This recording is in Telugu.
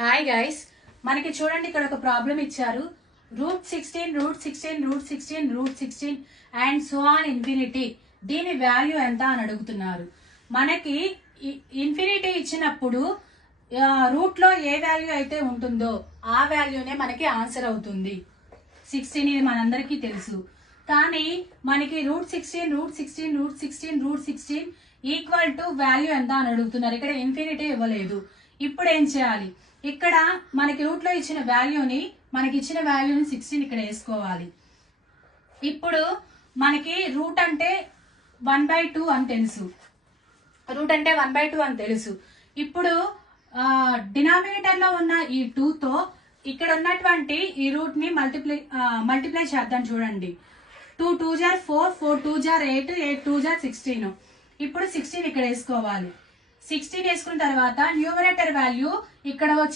హాయ్ గైస్, మనకి చూడండి ఇక్కడ ఒక ప్రాబ్లం ఇచ్చారు. √16 అండ్ సో ఆన్ ఇన్ఫినిటీ, దీని వాల్యూ ఎంత అని అడుగుతున్నారు. మనకి ఇన్ఫినిటీ ఇచ్చినప్పుడు రూట్ లో ఏ వాల్యూ అయితే ఉంటుందో ఆ వాల్యూనే మనకి ఆన్సర్ అవుతుంది. 16 ఇది మనందరికీ తెలుసు. కానీ మనకి √16 ఈక్వల్ టు వాల్యూ ఎంత అని అడుగుతున్నారు. ఇక్కడ ఇన్ఫినిటీ ఇవ్వలేదు. ఇప్పుడు ఏం చేయాలి? ఇక్కడ మనకి రూట్ లో ఇచ్చిన వాల్యూని 16 ఇక్కడ వేసుకోవాలి. ఇప్పుడు మనకి రూట్ అంటే 1/2 అని తెలుసు. ఇప్పుడు డినామినేటర్ లో ఉన్న ఈ 2 తో ఇక్కడ ఉన్నటువంటి ఈ రూట్ ని మల్టిప్లై చేద్దాం. చూడండి, 2 2s are 4, 4 2s are 8, 8 2s are 16. ఇప్పుడు 16 ఇక్కడ వేసుకోవాలి. 16 వేసుకున్న తర్వాత న్యూమరేటర్ వాల్యూ ఇక్కడ వచ్చి